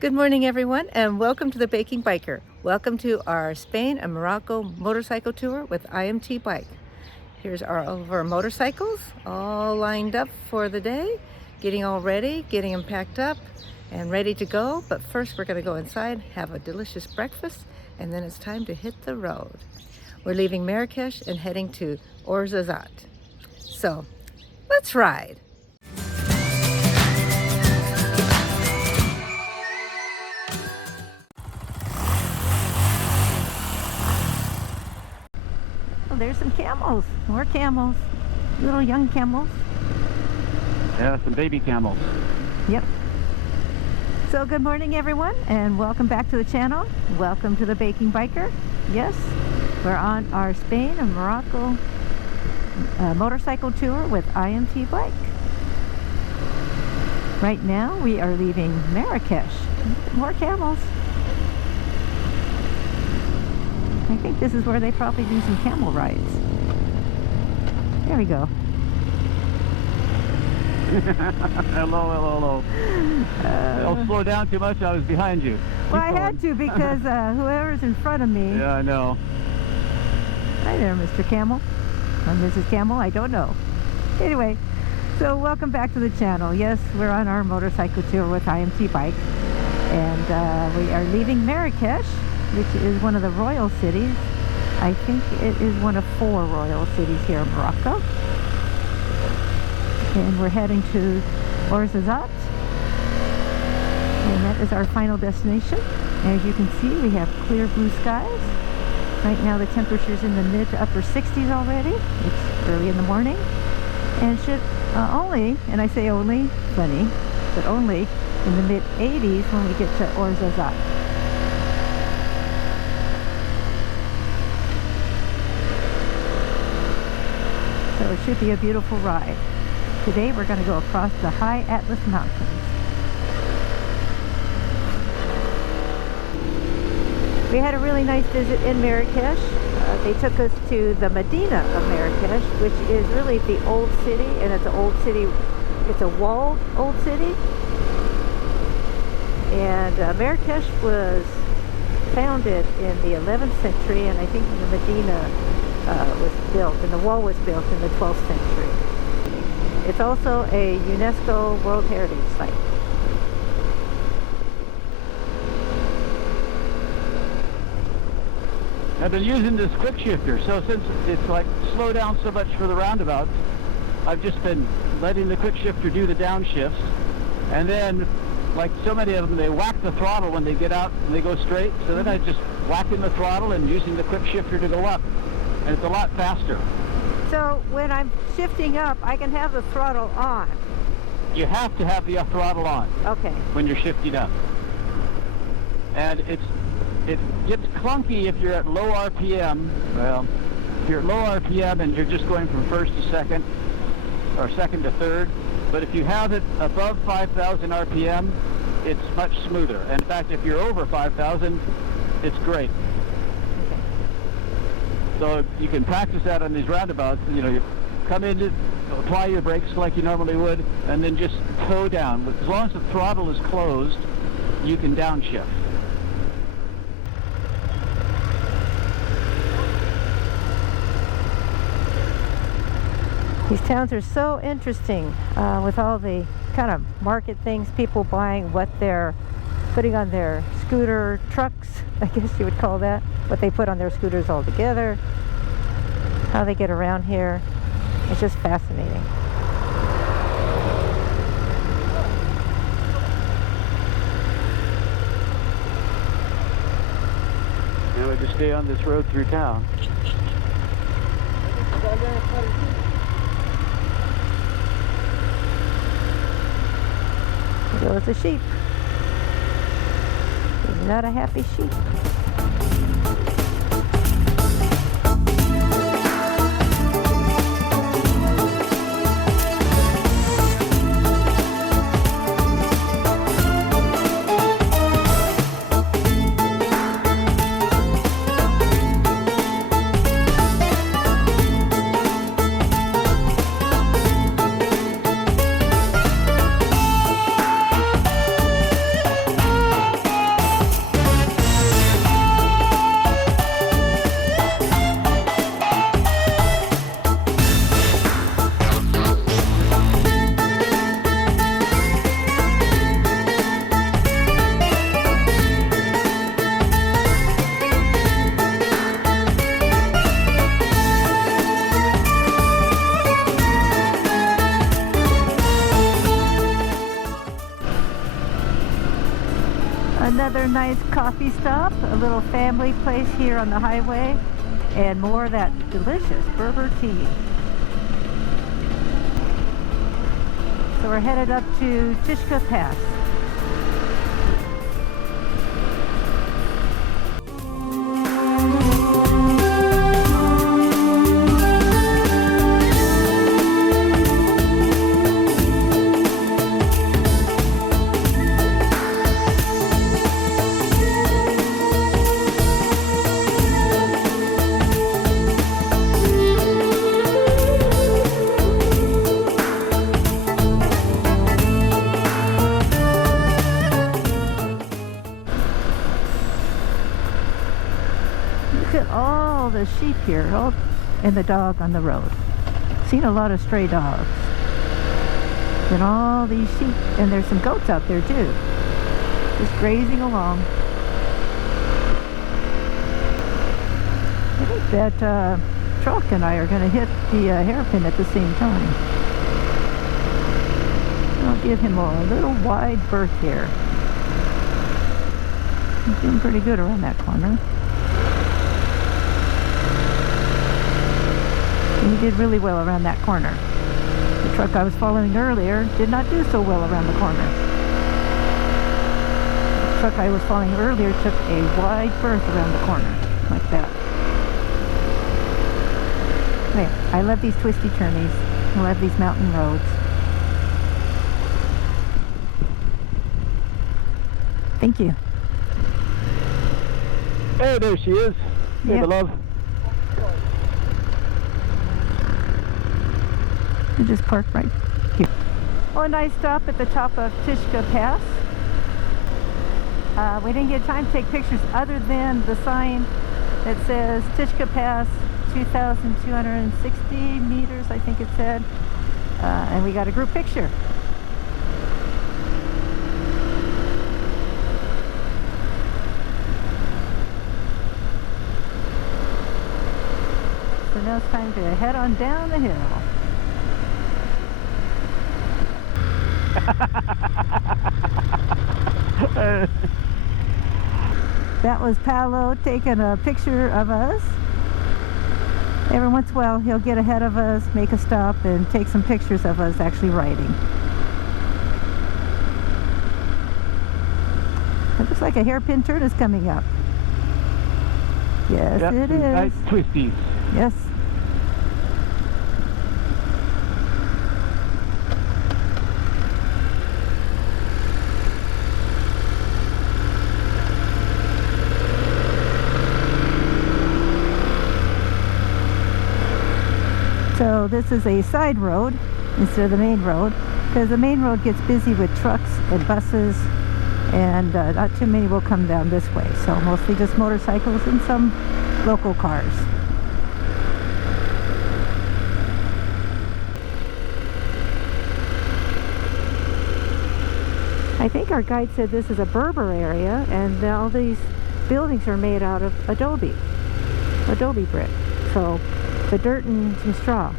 Good morning, everyone, and welcome to the Baking Biker. Welcome to our Spain and Morocco motorcycle tour with IMTBike. Here's all of our motorcycles all lined up for the day, getting all ready, getting them packed up and ready to go. But first, we're going to go inside, have a delicious breakfast, and then it's time to hit the road. We're leaving Marrakesh and heading to Ouarzazate. So, let's ride. Oh, there's some camels, more camels, little young camels. Yeah, some baby camels. Yep. So good morning, everyone, and welcome back to the channel. Welcome to the Baking Biker. Yes, we're on our Spain and Morocco motorcycle tour with IMTBike. Right now, we are leaving Marrakesh. More camels. I think this is where they probably do some camel rides. There we go. Hello. Don't slow down too much, I was behind you. Well, I had to because whoever's in front of me. Yeah, I know. Hi there, Mr. Camel. Or Mrs. Camel, I don't know. Anyway, so welcome back to the channel. Yes, we're on our motorcycle tour with IMTBike. And we are leaving Marrakesh, which is one of the royal cities. I think it is one of 4 royal cities here in Morocco. And we're heading to Ouarzazate. And that is our final destination. As you can see, we have clear blue skies. Right now the temperature's in the mid to upper 60s already. It's early in the morning. And should only, and I say only, funny, but only in the mid 80s when we get to Ouarzazate. So it should be a beautiful ride. Today we're going to go across the high Atlas Mountains. We had a really nice visit in Marrakesh. They took us to the Medina of Marrakesh, which is really the old city, and it's an old city, it's a walled old city. And Marrakesh was founded in the 11th century, and I think the Medina was built, and the wall was built in the 12th century. It's also a UNESCO World Heritage Site. I've been using this quick shifter, so since it's like slow down so much for the roundabouts, I've just been letting the quick shifter do the downshifts, and then like so many of them, they whack the throttle when they get out and they go straight, so then I just whacking the throttle and using the quick shifter to go up, and it's a lot faster. So when I'm shifting up, I can have the throttle on. You have to have the throttle on. Okay. When you're shifting up. And it gets clunky if you're at low RPM. Well, if you're at low RPM and you're just going from first to second, or second to third, but if you have it above 5,000 RPM, it's much smoother. And in fact, if you're over 5,000, it's great. So you can practice that on these roundabouts. You know, you come in, apply your brakes like you normally would, and then just toe down. As long as the throttle is closed, you can downshift. These towns are so interesting with all the kind of market things, people buying what they're putting on their scooter trucks, I guess you would call that, what they put on their scooters all together, how they get around here. It's just fascinating. Now we just stay on this road through town. There goes a sheep. He's not a happy sheep. Another nice coffee stop, a little family place here on the highway, and more of that delicious Berber tea. So we're headed up to Tishka Pass. Look at all the sheep here, and the dog on the road. Seen a lot of stray dogs. And all these sheep, and there's some goats out there too. Just grazing along. I think that truck and I are going to hit the hairpin at the same time. I'll give him a little wide berth here. He's doing pretty good around that corner. And he did really well around that corner. The truck I was following earlier did not do so well around the corner. The truck I was following earlier took a wide berth around the corner, like that. There. I love these twisty turnies. I love these mountain roads. Thank you. Hey, there she is. Hey, Yep. love. We just parked right here. Oh, a nice stop at the top of Tishka Pass. We didn't get time to take pictures other than the sign that says Tishka Pass 2,260 meters, I think it said. And we got a group picture. So now it's time to head on down the hill. That was Paolo taking a picture of us. Every once in a while he'll get ahead of us, make a stop, and take some pictures of us actually riding. It looks like a hairpin turn is coming up. Yes, Yep, it some is. nice twisties. Yes. So this is a side road instead of the main road, because the main road gets busy with trucks and buses, and not too many will come down this way. So mostly just motorcycles and some local cars. I think our guide said this is a Berber area, and all these buildings are made out of adobe brick. So the dirt and some straw.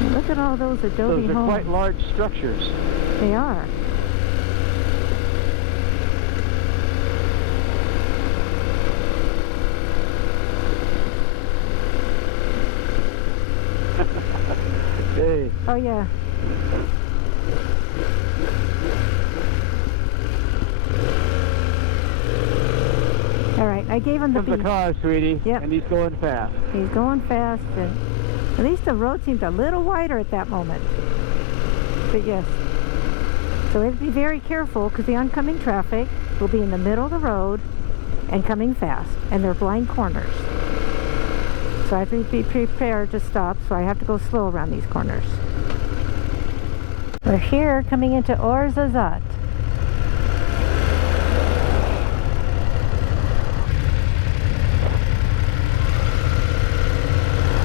And look at all those adobe Those are homes. quite large structures. They are. Hey. Oh yeah. All right, I gave him the Comes the beat. car, sweetie. Yep. And he's going fast. He's going fast, and at least the road seemed a little wider at that moment. But yes. So we have to be very careful, because the oncoming traffic will be in the middle of the road and coming fast, and they're blind corners. So I have to be prepared to stop, so I have to go slow around these corners. We're here coming into Ouarzazate.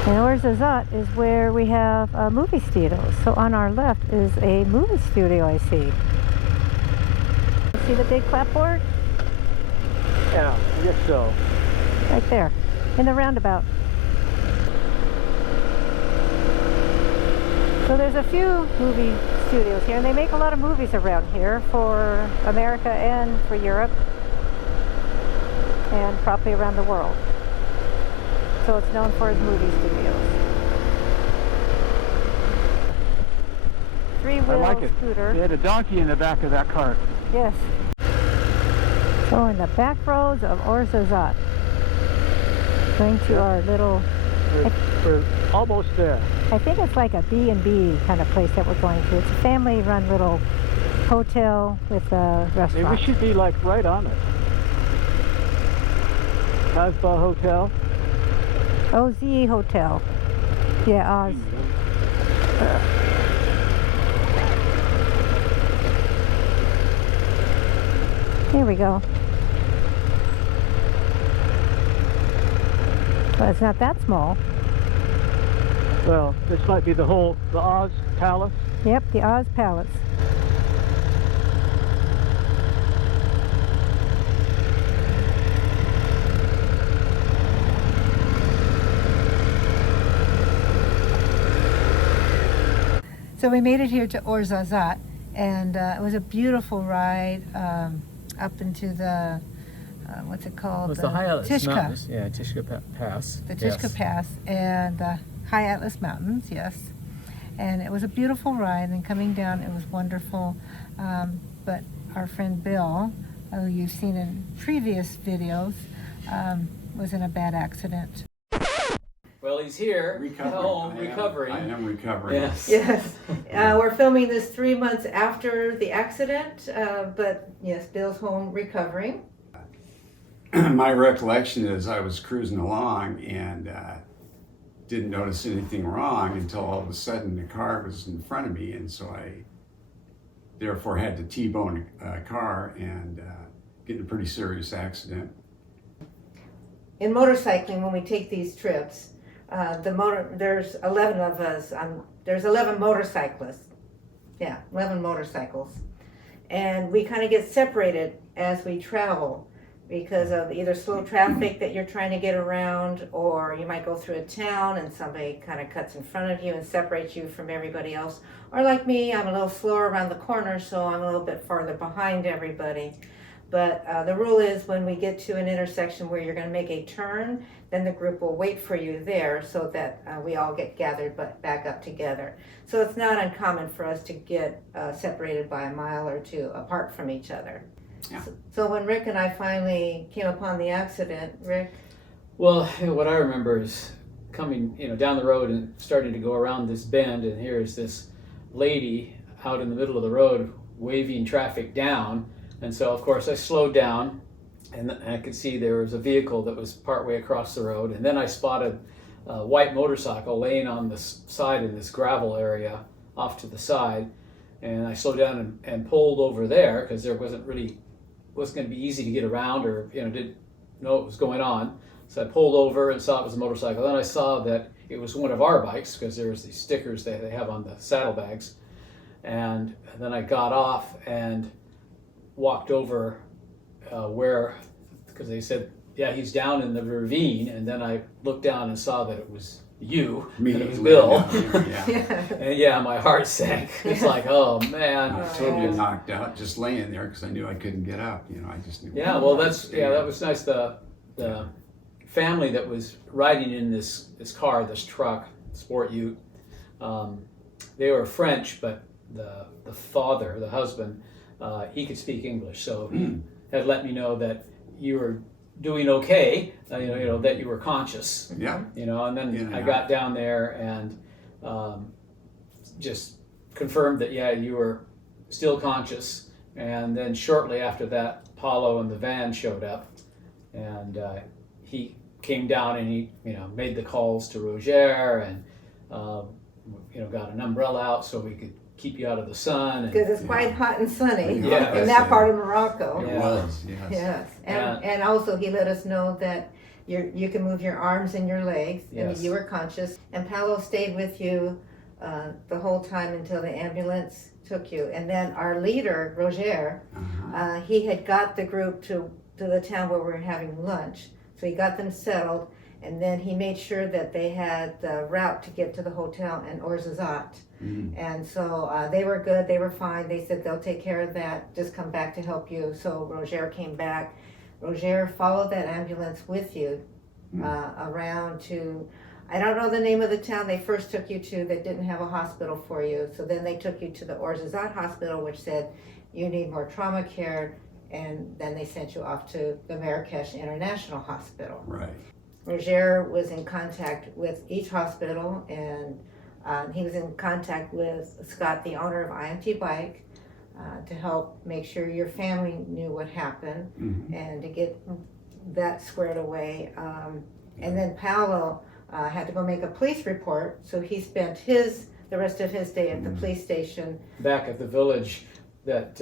And Ouarzazate is where we have movie studios. So on our left is a movie studio, I see. See the big clapboard? Yeah, I guess so. Right there, in the roundabout. So there's a few movie studios here, and they make a lot of movies around here for America and for Europe, and probably around the world. So it's known for its movie studios. Three-wheel I like it. scooter. They had a donkey in the back of that cart. Yes. So in the back roads of Ouarzazate, going to our little, We're almost there. I think it's like a B&B kind of place that we're going to. It's a family-run little hotel with a Maybe we restaurant. should be like right on it. Casbah Hotel. OZ Hotel. Yeah, Oz. Here we go. Well, it's not that small. Well, this might be the Oz Palace. Yep, the Oz Palace. So we made it here to Ouarzazate, and it was a beautiful ride up into the, what's it called? It's the High Atlas Tishka. Mountains. Yeah, Tishka Pass. The Tishka Pass and the High Atlas Mountains, yes. And it was a beautiful ride, and coming down it was wonderful. But our friend Bill, who you've seen in previous videos, was in a bad accident. Well, he's here, home, recovering. I am recovering. Yes. Yes, we're filming this 3 months after the accident, but yes, Bill's home recovering. My recollection is I was cruising along and didn't notice anything wrong until all of a sudden the car was in front of me, and so I therefore had to T-bone a car and get in a pretty serious accident. In motorcycling, when we take these trips, there's 11 of us. There's 11 motorcyclists. Yeah, 11 motorcycles. And we kind of get separated as we travel because of either slow traffic that you're trying to get around, or you might go through a town and somebody kind of cuts in front of you and separates you from everybody else. Or like me, I'm a little slower around the corner, so I'm a little bit farther behind everybody. But the rule is when we get to an intersection where you're going to make a turn, then the group will wait for you there so that we all get gathered back up together. So it's not uncommon for us to get separated by a mile or two apart from each other. Yeah. So when Rick and I finally came upon the accident, Rick? Well, what I remember is coming, down the road and starting to go around this bend, and here's this lady out in the middle of the road waving traffic down. And so, of course, I slowed down, and I could see there was a vehicle that was partway across the road. And then I spotted a white motorcycle laying on the side in this gravel area off to the side. And I slowed down and pulled over there because there wasn't going to be easy to get around, or didn't know what was going on. So I pulled over and saw it was a motorcycle. Then I saw that it was one of our bikes because there's these stickers that they have on the saddlebags. And then I got off and walked over because they said, yeah, he's down in the ravine, and then I looked down and saw that it was you, and it was Bill. Yeah. And yeah, my heart sank. It's like, oh man. I was totally knocked out, just laying there because I knew I couldn't get up. I just knew. Yeah, well, that was nice. The family that was riding in this car, this truck, sport ute, they were French, but the father, the husband, he could speak English, so he had let me know that you were doing okay, that you were conscious. Yeah. And then I got down there and just confirmed that, yeah, you were still conscious. And then shortly after that, Paulo and the van showed up, and he came down and he, made the calls to Roger and, got an umbrella out so we could keep you out of the sun. Because it's quite hot and sunny in Yes, that part of Morocco. It was, yes. Yes, and also he let us know that you can move your arms and your legs, and Yes. you were conscious. And Paulo stayed with you the whole time until the ambulance took you. And then our leader, Roger, he had got the group to the town where we were having lunch. So he got them settled, and then he made sure that they had the route to get to the hotel in Ouarzazate. And so they were good, they were fine. They said they'll take care of that, just come back to help you. So Roger came back. Roger followed that ambulance with you around to, I don't know the name of the town they first took you to that didn't have a hospital for you. So then they took you to the Ouarzazate hospital, which said you need more trauma care, and then they sent you off to the Marrakesh International Hospital. Right. Roger was in contact with each hospital, and he was in contact with Scott, the owner of IMTBike, to help make sure your family knew what happened and to get that squared away. And then Paolo had to go make a police report, so he spent the rest of his day at the police station. Back at the village that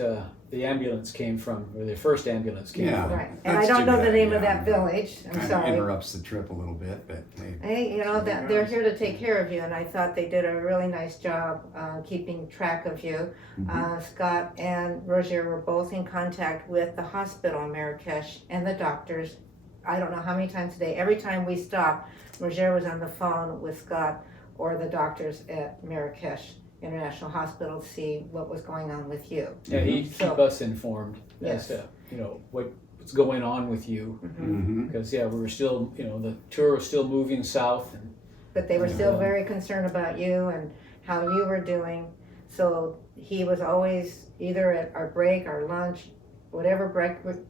the ambulance came from, or the first ambulance came from. Right, and I don't know the name of that village, I'm Kind sorry. of interrupts the trip a little bit, but Hey, that they're here to take care of you, and I thought they did a really nice job keeping track of you. Scott and Roger were both in contact with the hospital in Marrakesh and the doctors. I don't know how many times a day. Every time we stopped, Roger was on the phone with Scott or the doctors at Marrakesh International Hospital to see what was going on with you. Yeah, he'd keep us informed as to what's going on with you, because we were still, the tour was still moving south, but they were still very concerned about you and how you were doing. So he was always either at our break, our lunch, whatever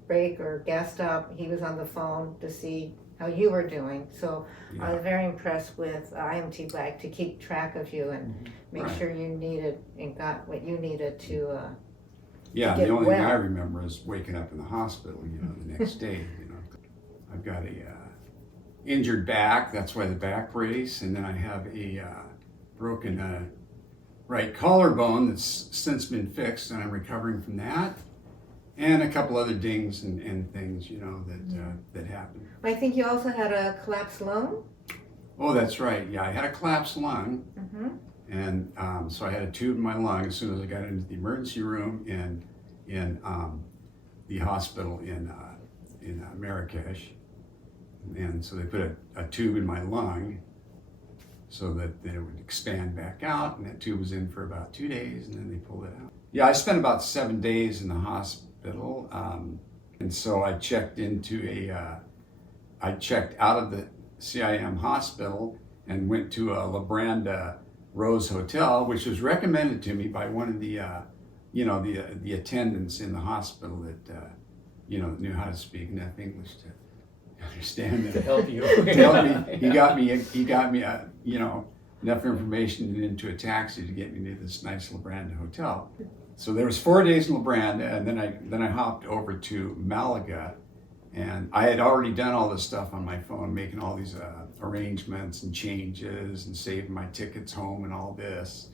break or gas stop, he was on the phone to see how you were doing. So I was very impressed with IMTBike to keep track of you and make sure you needed and got what you needed to yeah, get the only thing I well. remember is waking up in the hospital, the next day, I've got a injured back, that's why the back brace, and then I have a broken right collarbone that's since been fixed, and I'm recovering from that. And a couple other dings and things, that happened. I think you also had a collapsed lung. Oh, that's right. Yeah, I had a collapsed lung, and so I had a tube in my lung as soon as I got into the emergency room in the hospital in Marrakesh, and so they put a tube in my lung so that it would expand back out, and that tube was in for about 2 days, and then they pulled it out. Yeah, I spent about 7 days in the hospital. And so I checked I checked out of the CIM hospital and went to a La Branda Rose Hotel, which was recommended to me by one of the, the attendants in the hospital that, knew how to speak enough English to understand to it. help you. He got me, enough information into a taxi to get me to this nice La Branda hotel. So there was 4 days in La Branda, and then I hopped over to Malaga, and I had already done all this stuff on my phone, making all these arrangements and changes and saving my tickets home and all this.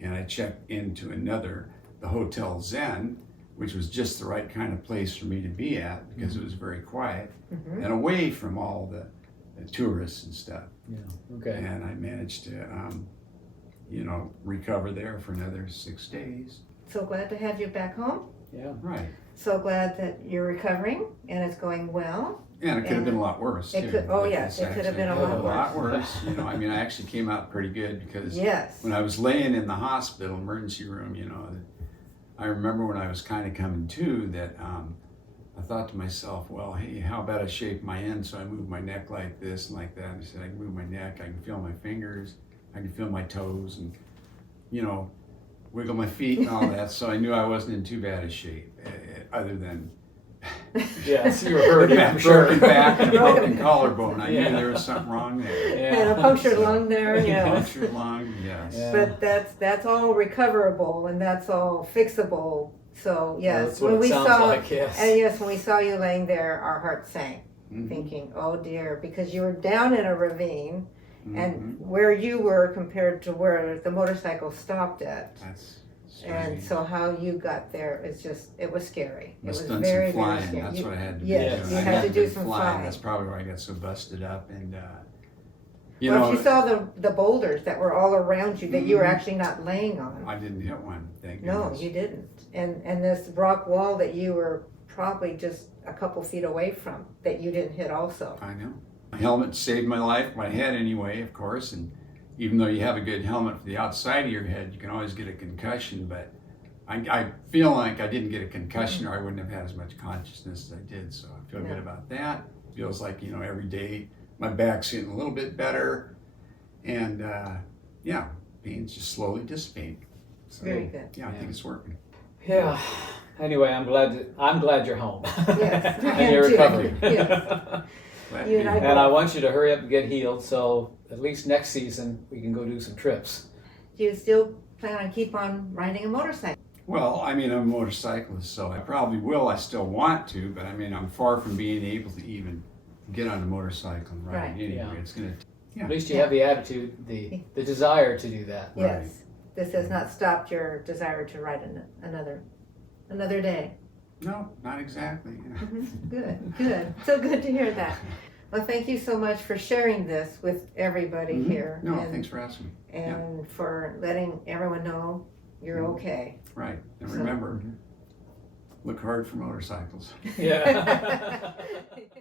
And I checked into the Hotel Zen, which was just the right kind of place for me to be at because it was very quiet and away from all the tourists and stuff. Yeah. Okay. And I managed to, recover there for another 6 days. So glad to have you back home. Yeah. Right. So glad that you're recovering and it's going well. And it could have been a lot worse, It too. could- oh, yes, it could have been a lot worse. I actually came out pretty good because Yes. when I was laying in the hospital emergency room, I remember when I was kind of coming to that I thought to myself, well, hey, how about I shape my end so I move my neck like this and like that. And I said, I can move my neck, I can feel my fingers, I can feel my toes and, wiggle my feet and all that. So I knew I wasn't in too bad a shape, other than Yes, you were hurting, I'm broken sure. back and a broken collarbone. I knew there was something wrong there. And a punctured lung there, Punctured lung, yes. Yeah. But that's all recoverable and that's all fixable. So yes, That's what it sounds like, yes. and yes, when we saw you laying there, our hearts sank, thinking, "Oh dear," because you were down in a ravine, and where you were compared to where the motorcycle stopped at. That's And strange. so how you got there is it was scary. It Must was have done very, some flying. very scary. That's what I had to Yes, do. you I had to do been some flying. flying. That's probably why I got so busted up. And Well, if you saw the boulders that were all around you that you were actually not laying on. I didn't hit one. Thank No, goodness. you didn't. And this rock wall that you were probably just a couple feet away from that you didn't hit also. I know. My helmet saved my life, my head anyway, of course, and even though you have a good helmet for the outside of your head, you can always get a concussion. But I feel like I didn't get a concussion, or I wouldn't have had as much consciousness as I did. So I feel good about that. Feels like, every day my back's getting a little bit better, and yeah, pain's just slowly dissipating. So, Very good. Yeah, I think it's working. Yeah. Anyway, I'm glad you're home. Yes. And you're recovering. Yes. Glad to You be and I here. And I want you to hurry up and get healed, so at least next season we can go do some trips. Do you still plan on keep on riding a motorcycle? Well, I'm a motorcyclist, so I probably will. I still want to, but I'm far from being able to even get on a motorcycle and ride Right. anyway. Yeah. It's gonna, At least you have the attitude, the desire to do that. Yes. This has not stopped your desire to ride another day. No, not exactly. Good, good. So good to hear that. Well, thank you so much for sharing this with everybody here. No, and, thanks for asking me. and for letting everyone know you're okay. Right, and So- remember, look hard for motorcycles. Yeah. Yeah.